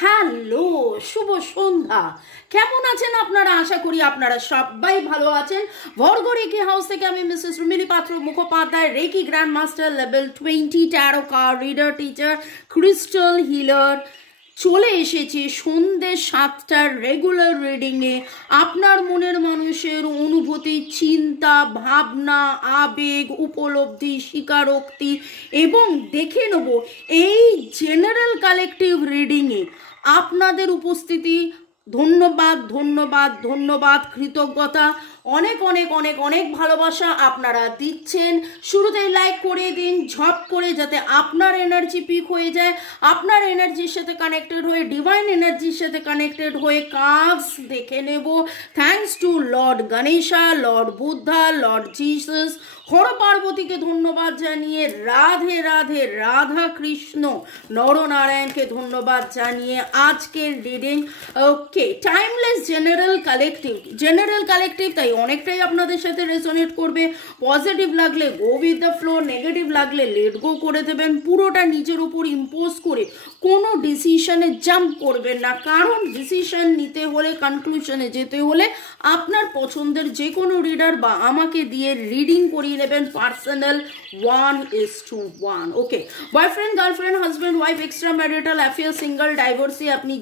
Hello, শুভ সন্ধ্যা। কেমন আছেন আপনারা? আশা করি আপনারা সবাই ভালো আছেন। ভর্গ রেকি হাউস থেকে আমি Mrs Rumili Patra Mukhopadhyay, reiki grand master level 20 tarot card reader, teacher, crystal healer, চলে এসেছি সন্ধ্যে 7টার রেগুলার রিডিংয়ে। আপনার মনের মানুষের অনুভূতি, চিন্তা, ভাবনা, আবেগ, উপলব্ধি, স্বীকারোক্তি এবং দেখে নেব এই জেনারেল কালেকটিভ রিডিংয়ে আপনাদের উপস্থিতি। ধন্যবাদ ধন্যবাদ ধন্যবাদ, কৃতজ্ঞতা, অনেক অনেক অনেক অনেক ভালোবাসা আপনারা দিচ্ছেন। শুরুতেই লাইক করে দিন ঝপ করে, যাতে আপনার এনার্জি পিক হয়ে যায়, আপনার এনার্জির সাথে কানেক্টেড হয়ে, ডিভাইন এনার্জির সাথে কানেক্টেড হয়ে কাজ দেখে নেব। Thanks to Lord Ganesha, Lord Buddha, Lord Jesus, Har পার্বতীকে ধন্যবাদ জানিয়ে, রাধে রাধে রাধা কৃষ্ণ নরনারায়ণকে ধন্যবাদ জানিয়ে আজকের রিডিং ওকে টাইমলেস জেনারেল কালেকটিভ তাই অনেকটাই আপনাদের সাথে রেজোনেট করবে। পজিটিভ লাগলে go with the flow, negative লাগলে লেট গো করে দেবেন। পুরোটা নিজের উপর ইম্পোজ করে কোনো ডিসিশনে জাম্প করবেন না, কারণ ডিসিশন নিতে হলে, কনক্লুশনে যেতে হলে আপনার পছন্দের যে কোনো রিডার বা আমাকে দিয়ে রিডিং করিয়ে নেবেন personal 1:1। Okay, boyfriend, girlfriend, husband, wife, extra marital affair, single, divorcee, আপনি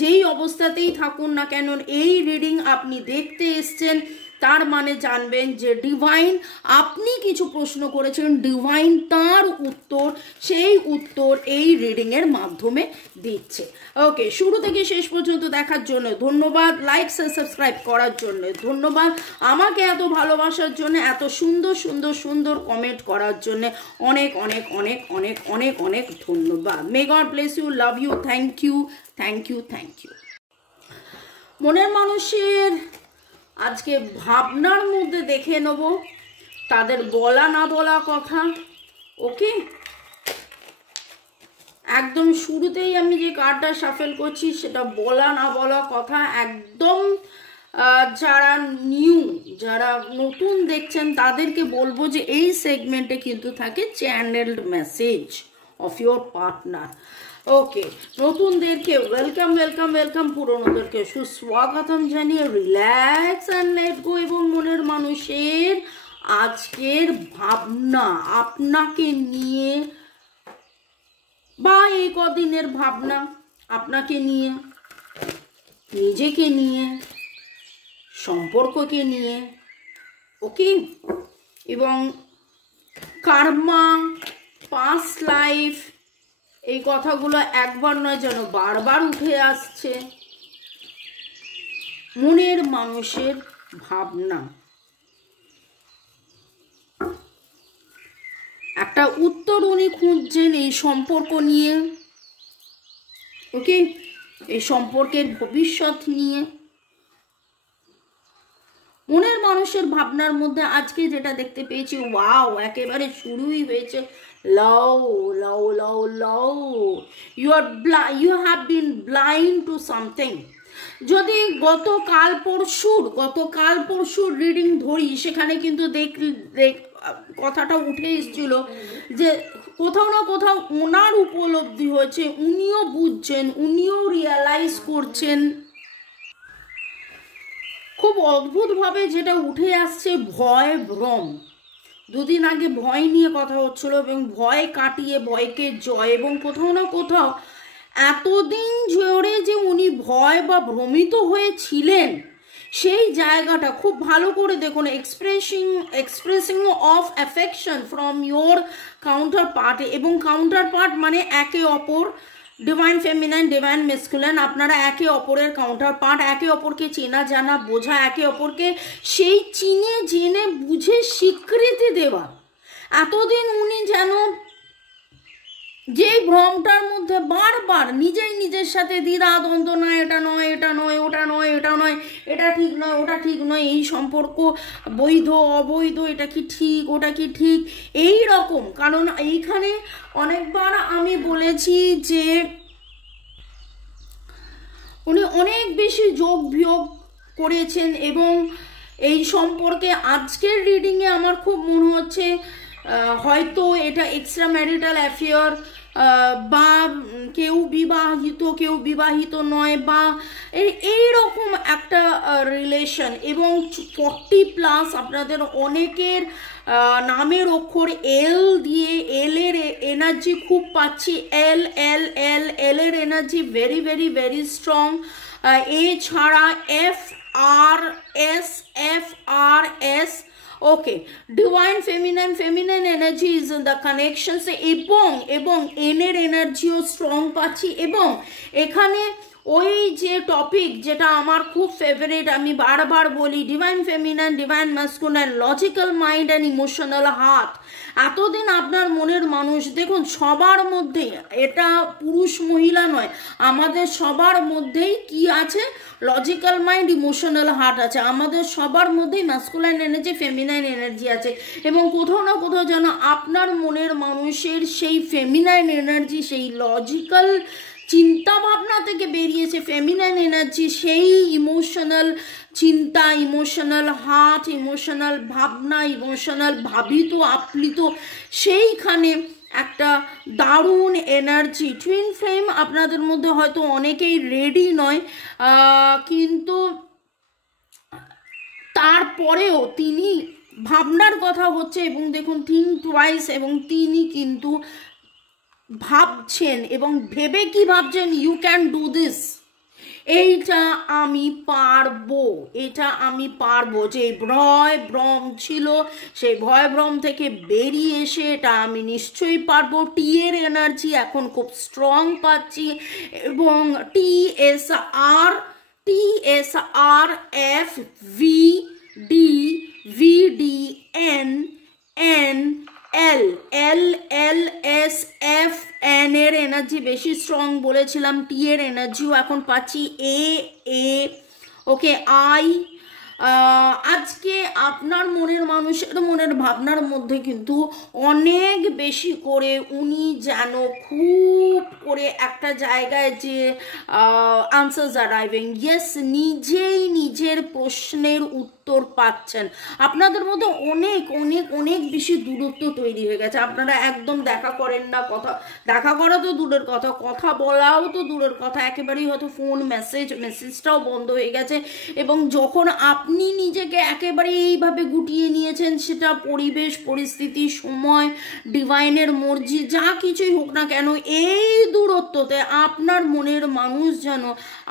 যেই অবস্থাতেই থাকুন না কেন, এই রিডিং আপনি দেখতে এসছেন, তার মানে জানবেন যে ডিভাইন, আপনি কিছু প্রশ্ন করেছেন, ডিভাইন তার উত্তর, সেই উত্তর এই রিডিংয়ের মাধ্যমে দিচ্ছে। ওকে, শুরু থেকে শেষ পর্যন্ত দেখার জন্য ধন্যবাদ, লাইক সাবস্ক্রাইব করার জন্য ধন্যবাদ, আমাকে এত ভালোবাসার জন্য, এত সুন্দর সুন্দর সুন্দর কমেন্ট করার জন্য অনেক অনেক অনেক অনেক অনেক অনেক ধন্যবাদ। May God bless you, love you, thank you thank you thank you. মনের মানুষের আজকে ভাবনার মধ্যে দেখে নেব তাদের বলা না বলা কথা। ওকে, একদম শুরুতেই আমি যে কার্ডটা শাফেল করছি সেটা বলা না বলা কথা। একদম যারা নতুন দেখছেন তাদেরকে বলবো যে এই সেগমেন্টে কিন্তু থাকে channelled message of your partner. Okay, নতুনদেরকে ওয়েলকাম ওয়েলকাম ওয়েলকাম, পুরনোদেরকে সুস্বাগতম জানিয়ে রিল্যাক্স অ্যান্ড লেট গো। এবং মনের মানুষের আজকের ভাবনা আপনাকে নিয়ে, বা এই কদিনের ভাবনা আপনাকে নিয়ে, নিজেকে নিয়ে, সম্পর্ককে নিয়ে। ওকে, এবং কার্মা, পাস্ট লাইফ, এই কথাগুলো একবার নয় যেন বারবার উঠে আসছে। মনের মানুষের ভাবনা, একটা উত্তর উনি খুঁজছেন এই সম্পর্ক নিয়ে। ওকে, এই সম্পর্কের ভবিষ্যৎ নিয়ে। মনের মানুষের ভাবনার মধ্যে আজকে যেটা দেখতে পেয়েছি, ওয়াও, একেবারে শুরুই হয়েছে লাও লাও লাও লাও। You have been blind to something. যদি গতকাল পরশুর রিডিং ধরি, সেখানে কিন্তু কথাটা উঠে এসেছিল যে কোথাও না কোথাও ওনার উপলব্ধি হয়েছে, উনিও বুঝছেন, উনিও রিয়ালাইজ করছেন। খুব অদ্ভুতভাবে যেটা উঠে আসছে ভয়, ভ্রম। দুদিন আগে ভয় নিয়ে কথা হচ্ছিল এবং ভয় কাটিয়ে ভয়কে জয়, এবং কোথাও না কোথাও এতদিন ধরে যে উনি ভয় বা ভ্রমিত হয়েছিলেন, সেই জায়গাটা খুব ভালো করে দেখুন। Expressing of affection from your counter part, এবং কাউন্টার পার্ট মানে একে অপর, ডিভাইন ফেমিনাইন, ডিভাইন মেসকুলাইন, আপনারা একে অপরের কাউন্টার পার্ট, একে অপরকে চেনা জানা বোঝা, একে অপরকে সেই চিনে জেনে বুঝে স্বীকৃতি দেওয়া। এতদিন উনি যেন যে ভ্রমটার মধ্যে বারবার নিজের সাথে দ্বিধা দ্বন্দ্ব, না এটা নয়, এটা নয়, ওটা নয়, এটা নয়, এটা ঠিক নয়, ওটা ঠিক নয়, এই সম্পর্ক বৈধ অবৈধ, এটা কি ঠিক, ওটা কি ঠিক, এই রকম। কারণ এইখানে অনেকবার আমি বলেছি যে উনি অনেক বেশি যোগ বিয়োগ করেছেন, এবং এই সম্পর্কে আজকের রিডিংয়ে আমার খুব মনে হচ্ছে হয়তো এটা এক্সট্রা ম্যারিটাল অ্যাফেয়ার বা কেউ বিবাহিত নয়, বা এইরকম একটা রিলেশন, এবং 40+ আপনাদের অনেকের নামের অক্ষর এল দিয়ে, এল এর এনার্জি খুব পাচ্ছি, এল এল এল এল এর energy very very very strong. এছাড়া F R S, okay, divine feminine energy is in the connections, এবং এনের এনার্জিও স্ট্রং পাচ্ছি। এবং এখানে ওই যে টপিক যেটা আমার খুব ফেভারিট, আমি বারবার বলি, divine feminine, divine masculine, logical mind and emotional heart. এতদিন আপনার মনের মানুষ, দেখুন সবার মধ্যেই, এটা পুরুষ মহিলা নয়, আমাদের সবার মধ্যেই কি আছে, লজিক্যাল মাইন্ড, ইমোশনাল হার্ট আছে। আমাদের সবার মধ্যেই ম্যাসকুলাইন এনার্জি, ফেমিনাইন এনার্জি আছে, এবং কোথাও না কোথাও যেন আপনার মনের মানুষের সেই ফেমিনাইন এনার্জি, সেই লজিক্যাল চিন্তা ভাবনা থেকে বেরিয়েছে ফেমিনাইন এনার্জি, সেই ইমোশনাল চিন্তা, ইমোশনাল হার্ট, ইমোশনাল ভাবনা, ইমোশনাল ভাবিত আপ্লিত, সেইখানে একটা দারুণ এনার্জি। টুইন ফ্লেম আপনাদের মধ্যে হয়তো অনেকেই রেডি নয়, কিন্তু তারপরেও তিনি ভাবনার কথা হচ্ছে, এবং দেখুন থিঙ্ক টুয়াইস, এবং তিনি কিন্তু ভাবছেন, এবং ভেবে কি ভাবছেন, ইউ ক্যান ডু দিস, এইটা আমি পারবো, এটা আমি পারবো। যে ভয় ভ্রম ছিল, সেই ভয় ভ্রম থেকে বেরিয়ে এসে এটা আমি নিশ্চয়ই পারবো। টি এর এনার্জি এখন খুব স্ট্রং পাচ্ছি, এবং TSR F VD N LSF N এর এনার্জি বেশি স্ট্রং বলেছিলাম, টি এর এনার্জিও এখন পাচ্ছি, ওকে, আই। আজকে আপনার মনের মানুষের মনের ভাবনার মধ্যে কিন্তু অনেক বেশি করে উনি যেন খুব করে একটা জায়গায় যে আনসার্স অ্যারাইভিং, ইয়েস, নিজেই নিজের প্রশ্নের উত্তর পাচ্ছেন। আপনাদের মধ্যে অনেক অনেক অনেক বেশি দূরত্ব তৈরি হয়ে গেছে, আপনারা একদম দেখা করেন না, দেখা করা তো দূরের কথা, কথা বলাও তো দূরের কথা, একেবারেই হয়তো ফোন মেসেজটাও বন্ধ হয়ে গেছে। এবং যখন আপনি নিজেকে একেবারে এইভাবে গুটিয়ে নিয়েছেন, সেটা পরিবেশ পরিস্থিতি সময় ডিভাইনের মর্জি যা কিছুই হোক না কেন, এই দূরত্বতে আপনার মনের মানুষ যেন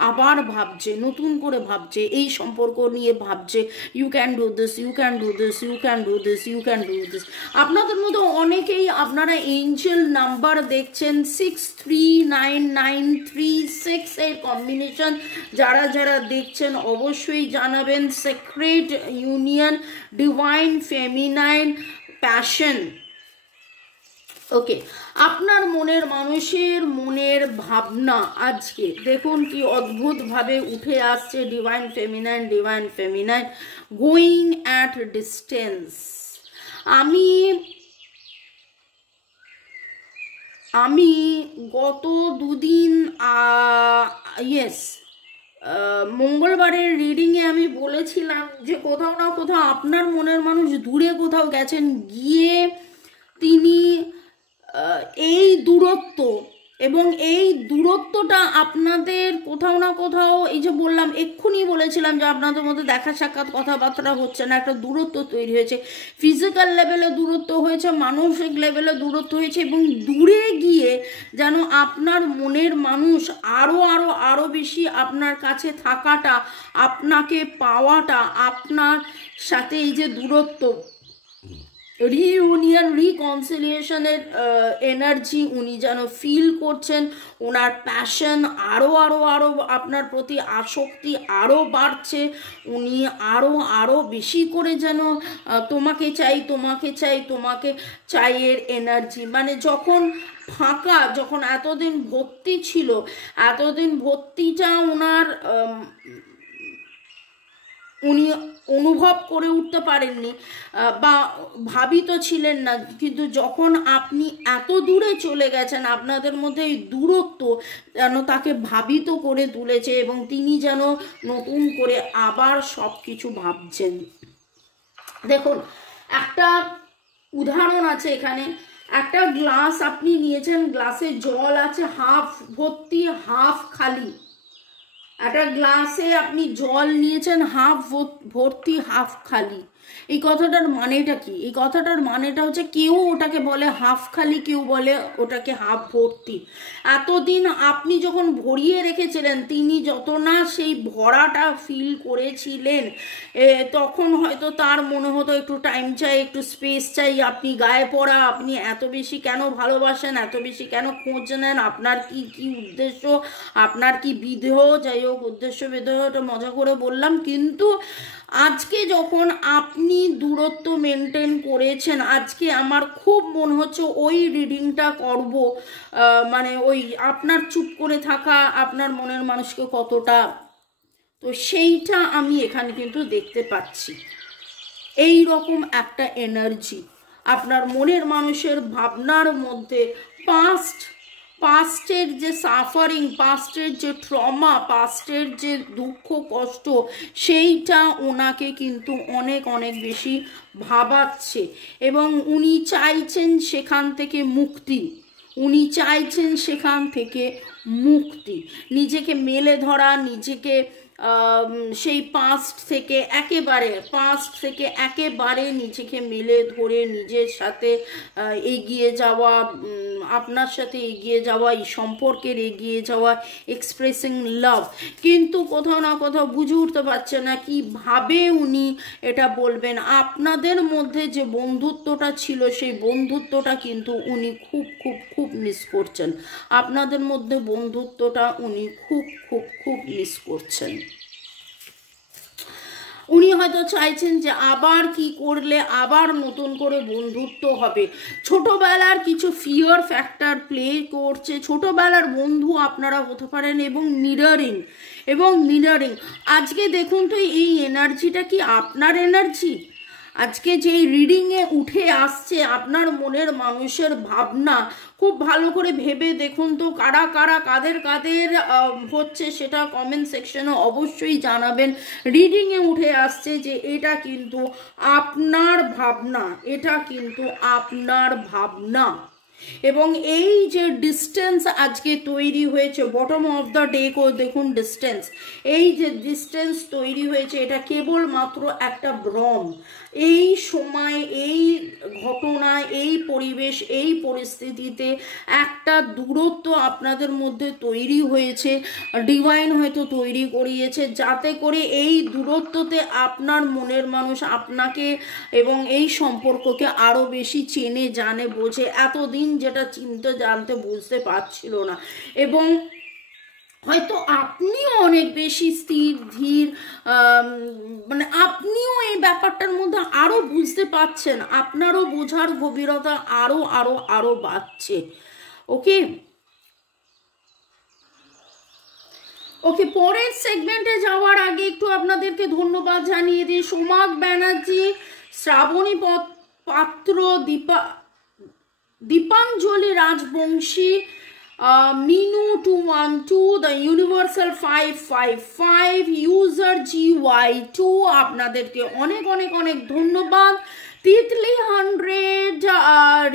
আবার ভাবছে, নতুন করে ভাবছে, এই সম্পর্ক নিয়ে ভাবছে, you can do this, you can do this, you can do this, you can do this. আপনাদের মধ্যে অনেকেই আপনারা এঞ্জেল নাম্বার দেখছেন 63993 এর কম্বিনেশন, যারা যারা দেখছেন অবশ্যই জানাবেন। Secret union, divine feminine passion, okay, আপনার মনের মানুষের মনের ভাবনা আজকে দেখুন কি অদ্ভুতভাবে উঠে আসছে। Divine feminine going at distance. আমি গত দুদিন মঙ্গলবারের রিডিংয়ে আমি বলেছিলাম যে কোথাও না কোথাও আপনার মনের মানুষ দূরে কোথাও গেছেন, গিয়ে তিনি এই দূরত্ব, এবং এই দূরত্বটা আপনাদের কোথাও না কোথাও, এই যে বললাম এক্ষুনি বলেছিলাম যে আপনাদের মধ্যে দেখা সাক্ষাৎ কথাবার্তা হচ্ছে না, একটা দূরত্ব তৈরি হয়েছে, ফিজিক্যাল লেভেলে দূরত্ব হয়েছে, মানসিক লেভেলে দূরত্ব হয়েছে, এবং দূরে গিয়ে যেন আপনার মনের মানুষ আরো বেশি আপনার কাছে থাকাটা, আপনাকে পাওয়াটা, আপনার সাথে এই যে দূরত্ব, রিইউনিয়ন রিকনসিলিয়েশনের এনার্জি উনি যেন ফিল করছেন। ওনার প্যাশন আরো আপনার প্রতি আসক্তি আরো বাড়ছে, উনি আরো বেশি করে যেন তোমাকে চাই এর এনার্জি। মানে যখন ফাঁকা, যখন এতদিন ভর্তি ছিল, এতদিন ভর্তিটা ওনার উনি অনুভব করে উঠতে পারেননি বা ভাবিত ছিলেন না, কিন্তু যখন আপনি এত দূরে চলে গেছেন, আপনাদের মধ্যে এই দূরত্ব যেন তাকে ভাবিত করে তুলেছে, এবং তিনি যেন নতুন করে আবার সব কিছু ভাবছেন। দেখুন একটা উদাহরণ আছে এখানে, একটা গ্লাস আপনি নিয়েছেন, গ্লাসে জল আছে হাফ ভর্তি হাফ খালি। একটা গ্লাসে আপনি জল নিয়েছেন হাফ ভর্তি হাফ খালি। এই কথাটার মানেটা কি? এই কথাটার মানেটা হচ্ছে কেউ ওটাকে বলে হাফ খালি, কেউ বলে ওটাকে হাফ ভর্তি। এতদিন আপনি যখন ভরিয়ে রেখেছিলেন, তিনি যত না সেই ভরাটা ফিল করেছিলেন, তখন হয়তো তার মনে হতো একটু টাইম চাই, একটু স্পেস চাই। আপনি গায়ে পড়া, আপনি এত বেশি কেন ভালোবাসেন, এত বেশি কেন খোঁজ নেন, আপনার কি কি উদ্দেশ্য, আপনার কি বিদেহ, যাই হোক উদ্দেশ্য বিদেহটা মজা করে বললাম। কিন্তু আজকে যখন আপনি দূরত্ব মেনটেন করেছেন, আজকে আমার খুব মনে হচ্ছে ওই রিডিংটা করব, মানে ওই আপনার চুপ করে থাকা আপনার মনের মানুষকে কতটা, তো সেইটা আমি এখানে কিন্তু দেখতে পাচ্ছি। এই রকম একটা এনার্জি আপনার মনের মানুষের ভাবনার মধ্যে, পাস্টের যে সাফারিং, পাস্টের যে ট্রমা, পাস্টের যে দুঃখ কষ্ট, সেইটা ওনাকে কিন্তু অনেক অনেক বেশি ভাবাচ্ছে। এবং উনি চাইছেন সেখান থেকে মুক্তি, উনি চাইছেন সেখান থেকে মুক্তি, নিজেকে মেলে ধরা, নিজেকে সেই পাস্ট থেকে একেবারে নিজেকে মেলে ধরে নিজের সাথে এগিয়ে যাওয়া, আপনার সাথে এগিয়ে যাওয়া, এই সম্পর্কের এগিয়ে যাওয়া, এক্সপ্রেসিং লাভ। কিন্তু কোথাও না কোথাও বুঝে উঠতে পারছে না কিভাবে উনি এটা বলবেন। আপনাদের মধ্যে যে বন্ধুত্বটা ছিল, সেই বন্ধুত্বটা কিন্তু উনি খুব খুব খুব মিস করছেন। আপনাদের মধ্যে বন্ধুত্বটা উনি খুব খুব খুব মিস করছেন। উনি হয়তো চাইছেন যে আবার কি করলে আবার নতুন করে বন্ধুত্ব হবে। ছোটবেলার কিছু ফিয়ার ফ্যাক্টর প্লে করছে, ছোটবেলার বন্ধু আপনারা হতে পারেন। এবং মিররিং আজকে দেখুন তো এই এনার্জিটা কি আপনার এনার্জি? আজকে যে রিডিংয়ে উঠে আসছে আপনার মনের মানুষের ভাবনা, খুব ভালো করে ভেবে দেখুন তো কারা কারা কাদের কাদের হচ্ছে, সেটা কমেন্ট সেকশনে অবশ্যই জানাবেন। রিডিংয়ে উঠে আসছে যে এটা কিন্তু আপনার ভাবনা, এটা কিন্তু আপনার ভাবনা। এবং এই যে ডিস্টেন্স আজকে তৈরি হয়েছে, বটম অফ দ্য ডেক ও দেখুন ডিস্টেন্স, এই যে ডিস্টেন্স তৈরি হয়েছে, এটা কেবলমাত্র একটা ভ্রম। এই সময়, এই ঘটনা, এই পরিবেশ, এই পরিস্থিতিতে একটা দূরত্ব আপনাদের মধ্যে তৈরি হয়েছে, ডিভাইন হয়তো তৈরি করিয়েছে, যাতে করে এই দূরত্বতে আপনার মনের মানুষ আপনাকে এবং এই সম্পর্ককে আরো বেশি চেনে জানে বোঝে, এতদিন যেটা চিনতে জানতে বুঝতে পারছিল না। এবং হয়তো আপনিও অনেক বেশি স্থির ধীর, মানে আপনিও এই ব্যাপারটার মধ্যে আরো বুঝতে পারছেন, আপনারও বোঝার গভীরতা আরো আরো আরো বাড়ছে। ওকে, পরের সেগমেন্টে যাওয়ার আগে একটু আপনাদেরকে ধন্যবাদ জানিয়ে দিই। সোমাক ব্যানার্জি, শ্রাবণী পাত্র, Dipanjali Rajbanshi, Minu 212, the Universal 555, user GY2, আপনাদেরকে অনেক অনেক অনেক ধন্যবাদ। তিতলি 100,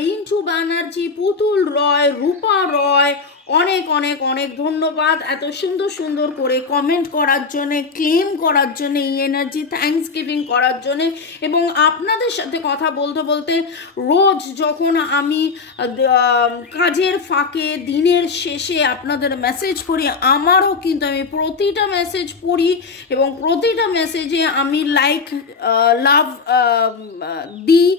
রিন্টু ব্যানার্জি, পুতুল রয়, রূপা রয়, অনেক অনেক অনেক ধন্যবাদ এত সুন্দর সুন্দর করে কমেন্ট করার জন্যে, ক্লেম করার জন্যে, এই এনার্জি থ্যাঙ্কস গিভিং করার জন্যে। এবং আপনাদের সাথে কথা বলতে বলতে রোজ যখন আমি কাজের ফাঁকে দিনের শেষে আপনাদের মেসেজ পড়ি, আমারও কিন্তু আমি প্রতিটা মেসেজ পড়ি এবং প্রতিটা মেসেজে আমি লাইক লাভ দিই।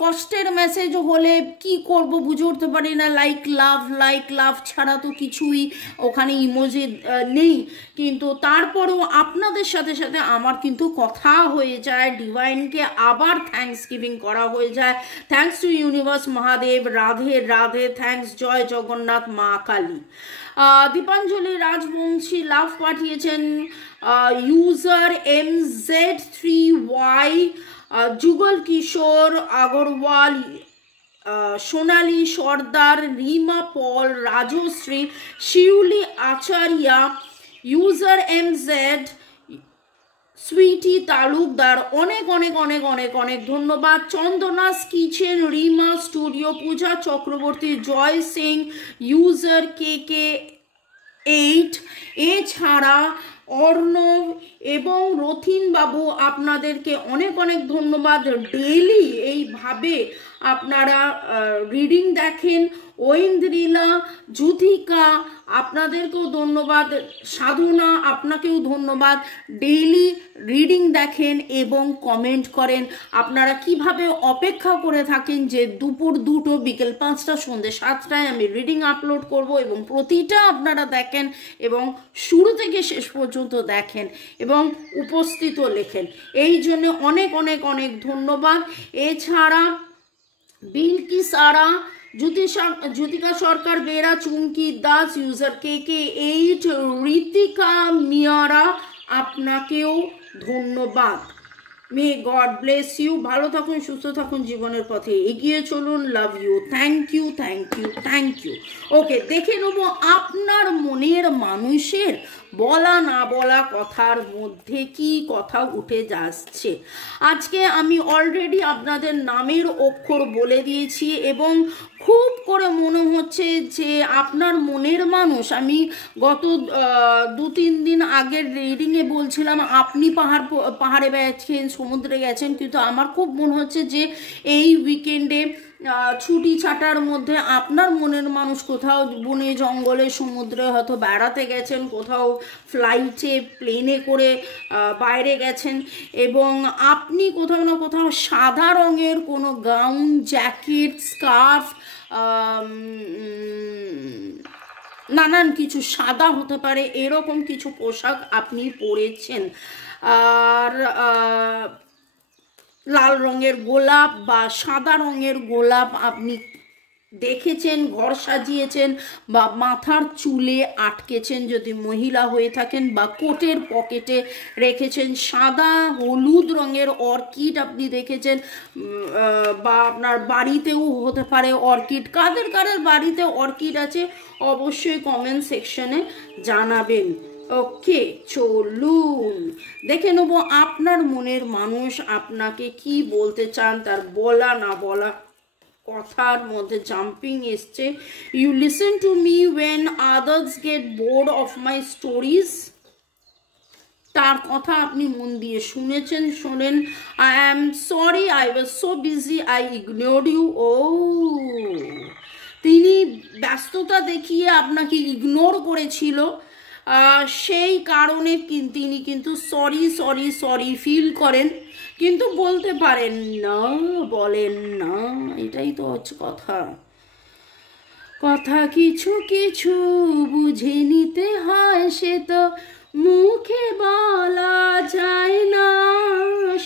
কষ্টের মেসেজ হলে কি করব বুঝে উঠতে পারি না, লাইক লাভ ছাড়া তো কিছুই ওখানে ইমোজি নেই। কিন্তু তারপরেও আপনাদের সাথে সাথে আমার কিন্তু কথা হয়ে যায়, ডিভাইনকে আবার থ্যাঙ্কস গিভিং করা হয়ে যায়। Thanks to universe Mahadev, Radhe Radhe, thanks Jai Jagannath Maa Kali. Dipanjali Rajbanshi love পাঠিয়েছেন, user MZ3Y, Jugal Kishore Agarwal, Sonali Sardar, Rima Paul, Rajashree, Shiuli Acharya, user MZ, Sweety Talukdar, অনেক অনেক অনেক অনেক অনেক ধন্যবাদ। Chandana's kitchen, Rima studio, Puja Chakraborty, Jai Singh, user KK8, এছাড়া অর্ণব এবং রথিন বাবু, আপনাদেরকে অনেক অনেক ধন্যবাদ। ডেইলি এইভাবে আপনারা রিডিং দেখেন। ঐন্দ্রিলা, যুথিকা, আপনাদেরকেও ধন্যবাদ। সাধনা, আপনাকেও ধন্যবাদ। ডেইলি রিডিং দেখেন এবং কমেন্ট করেন। আপনারা কিভাবে অপেক্ষা করে থাকেন যে দুপুর 2টো, বিকেল 5টা, সন্ধ্যে 7টায় আমি রিডিং আপলোড করব, এবং প্রতিটা আপনারা দেখেন এবং শুরু থেকে শেষ পর্যন্ত দেখেন এবং উপস্থিতও লেখেন। এই জন্য অনেক অনেক অনেক ধন্যবাদ। এছাড়া বিলকিস আরা, জ্যোতিকা সরকার বেরা, চুমকি দাস, ইউজার KK8, ঋতিকা মিয়ারা, আপনাকেও ধন্যবাদ। May God bless you. ভালো থাকুন, সুস্থ থাকুন, জীবনের পথে এগিয়ে চলুন। Love you. Thank you, thank you, thank you. Okay, দেখে নেব আপনার মনের মানুষের বলা না বলা কথার মধ্যে কি কথা উঠে যাচ্ছে। আজকে আমি অলরেডি আপনাদের নামের অক্ষর বলে দিয়েছি এবং খুব করে মনে হচ্ছে যে আপনার মনের মানুষ, আমি গত 2-3 দিন আগের রিডিংয়ে বলছিলাম আপনি পাহাড়ে গেছেন, সমুদ্রে গেছেন, কিন্তু আমার খুব মনে হচ্ছে যে এই উইকেন্ডে ছুটি ছাটার মধ্যে আপনার মনের মানুষ কোথাও বনে জঙ্গলে সমুদ্রে হয়তো বেড়াতে গেছেন, কোথাও ফ্লাইটে প্লেনে করে বাইরে গেছেন, এবং আপনি কোথাও না কোথাও সাদা রঙের কোনো গাউন, জ্যাকেট, স্কার্ফ, নানান কিছু, সাদা হতে পারে, এরকম কিছু পোশাক আপনি পরেছেন। আর লাল রঙের গোলাপ বা সাদা রঙের গোলাপ আপনি দেখেছেন, ঘর সাজিয়েছেন বা মাথার চুলে আটকেছেন যদি মহিলা হয়ে থাকেন, বা কোটের পকেটে রেখেছেন। সাদা হলুদ রঙের অর্কিড আপনি দেখেছেন, বা আপনার বাড়িতেও হতে পারে অর্কিড। কাদের কাদের বাড়িতে অর্কিড আছে অবশ্যই কমেন্ট সেকশনে জানাবেন। ওকে, চলুন দেখে নেব আপনার মনের মানুষ আপনাকে কি বলতে চান, তার বলা না বলা কথার মধ্যে জাম্পিং এসছে। You listen to me when others get bored of my stories. তার কথা আপনি মন দিয়ে শুনেছেন, শোনেন। I am sorry, I was so busy, I ignored you. ও, তিনি ব্যস্ততা দেখিয়ে আপনাকে ইগনোর করেছিল, সেই কারণে তিনি কিন্তু সরি সরি সরি ফিল করেন, কিন্তু বলতে পারেন না, বলেন না। এটাই তো হচ্ছে কথা। কথা কিছু কিছু বুঝে নিতে হয়, সে তো মুখে বলা যায় না,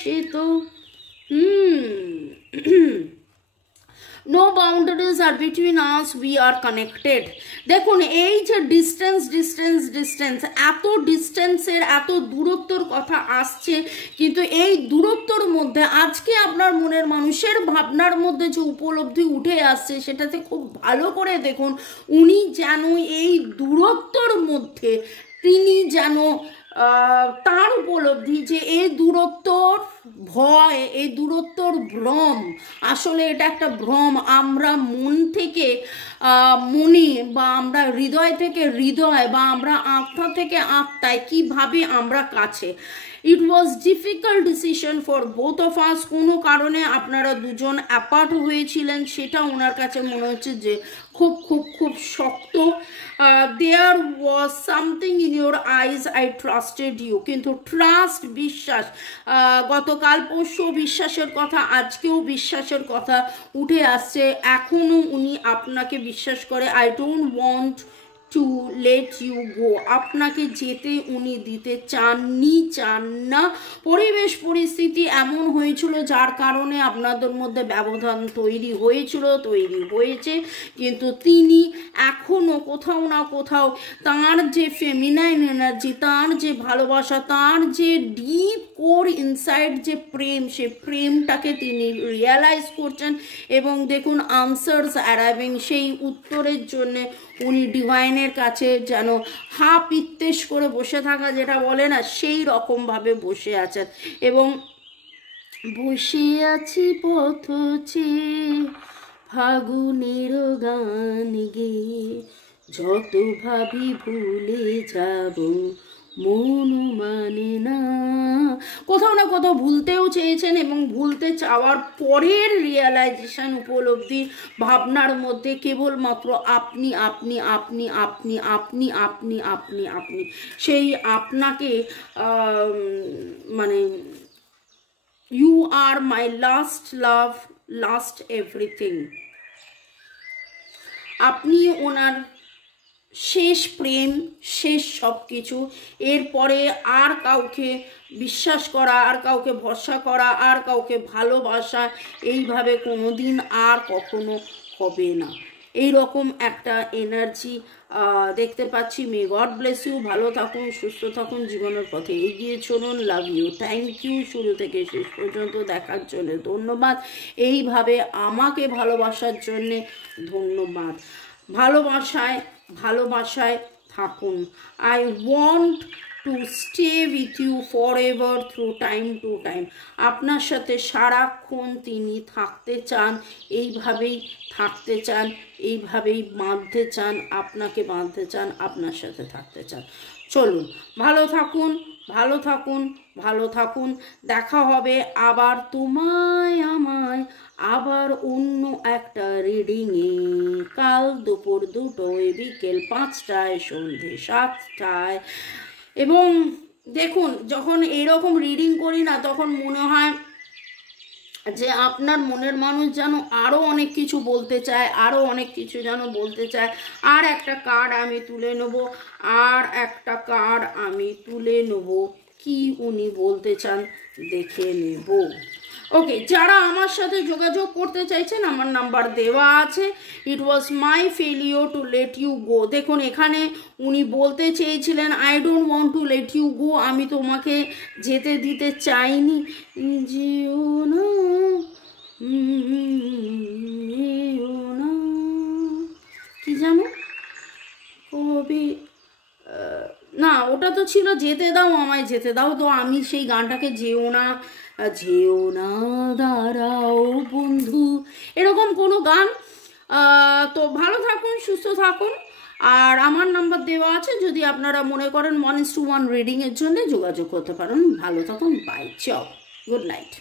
সে তো no boundaries are between us, we are connected. দেখুন, এই যে ডিস্টেন্স, এত ডিস্টেন্সের, এত দূরত্বর কথা আসছে, কিন্তু এই দূরত্বর মধ্যে আজকে আপনার মনের মানুষের ভাবনার মধ্যে যে উপলব্ধি উঠে আসছে, সেটাতে খুব ভালো করে দেখুন। উনি যেন এই দূরত্বর মধ্যে তিনি যেন তার উপলব্ধি যে এই দূরত্বর ভয়, এই দূরত্বর ভ্রম, আসলে এটা একটা ভ্রম। আমরা মন থেকে মনে, বা আমরা হৃদয় থেকে হৃদয়, বা আমরা আত্মা থেকে আত্মায় কিভাবে আমরা কাছে। It was difficult decision for both of us. কোনো কারণে আপনারা দুজন অ্যাপার্ট হয়েছিলেন, সেটা ওনার কাছে মনে হচ্ছে যে খুব খুব খুব শক্ত। There was something in your eyes, I trusted you. কিন্তু ট্রাস্ট, বিশ্বাস, গতকাল পরশু বিশ্বাসের কথা, আজকেও বিশ্বাসের কথা উঠে আসছে। এখনও উনি আপনাকে বিশ্বাস করে। I don't want to let you go. আপনাকে যেতে উনি দিতে চান না। পরিবেশ পরিস্থিতি এমন হয়েছিল যার কারণে আপনাদের মধ্যে ব্যবধান তৈরি হয়েছে, কিন্তু তিনি এখনও কোথাও না কোথাও তার যে ফেমিনাইন এনার্জি, তার যে ভালোবাসা, তার যে ডিপ কোর ইনসাইড যে প্রেম, সে প্রেমটাকে তিনি রিয়ালাইজ করছেন। এবং দেখুন, আনসার্স অ্যারাইভিং, সেই উত্তরের জন্যে উনি ডিভাইনের কাছে যেন হাফ ইত্তেশ করে বসে থাকা যেটা বলে না, সেই রকমভাবে বসে আছেন। এবং বসে আছি পথ চেয়ে ফাগুনের গান গেয়ে, যত ভাবি ভুলে যাব মন মানে না। কোথাও না কোথাও ভুলতেও চেয়েছেন, এবং ভুলতে চাওয়ার পরের রিয়েলাইজেশন, উপলব্ধি, ভাবনার মধ্যে কেবলমাত্র আপনি আপনি আপনি আপনি আপনি আপনি আপনি আপনি সেই আপনাকে মানে you are my last love, last everything. আপনি ওনার শেষ প্রেম, শেষ সব কিছু। এরপরে আর কাউকে বিশ্বাস করা, আর কাউকে ভরসা করা, আর কাউকে ভালোবাসা এইভাবে কোনো দিন আর কখনো হবে না। এই রকম একটা এনার্জি দেখতে পাচ্ছি। May God bless you. ভালো থাকুন, সুস্থ থাকুন, জীবনের পথে এগিয়ে চলুন। লাভ ইউ, থ্যাংক ইউ শুরু থেকে শেষ পর্যন্ত দেখার জন্য ধন্যবাদ। এইভাবে আমাকে ভালোবাসার জন্যে ধন্যবাদ। ভালোবাসায় থাকুন। I want to stay with you for ever through time to time. আপনার সাথে সারাক্ষণ তিনি থাকতে চান, এইভাবেই থাকতে চান, এইভাবেই বাঁধতে চান, আপনাকে বাঁধতে চান, আপনার সাথে থাকতে চান। চলুন, ভালো থাকুন, ভালো থাকুন, ভালো থাকুন। দেখা হবে আবার তোমায় আমায় আবার অন্য একটা রিডিংয়ে, কাল দুপুর 2টোয়, বিকেল 5টায়, সন্ধে 7টায়। এবং দেখুন, যখন এরকম রিডিং করি না, তখন মনে হয় যে আপনার মনের মানুষ যেন আরও অনেক কিছু বলতে চায়, আরও অনেক কিছু যেন বলতে চায়। আর একটা কার্ড আমি তুলে নেব, আর একটা কার্ড আমি তুলে নেব, কি উনি বলতে চান দেখে নেব। ওকে, যারা আমার সাথে যোগাযোগ করতে চাইছেন, আমার নাম্বার দেওয়া আছে। It was my failure to let you go. দেখুন, এখানে উনি বলতে চেয়েছিলেন I don't want to let you go, আমি তোমাকে যেতে দিতে চাইনি। যেও না, যেও না, কি জানো কবি, না ওটা তো ছিল যেতে দাও আমায় যেতে দাও। তো আমি সেই গানটাকে যেও না, যেও না দাঁড়াও বন্ধু, এরকম কোনো গান। তো ভালো থাকুন, সুস্থ থাকুন। আর আমার নাম্বার দেওয়া আছে, যদি আপনারা মনে করেন 1:1 রিডিংয়ের জন্য যোগাযোগ করতে পারেন। ভালো থাকুন, বাই, চাও, গুড নাইট।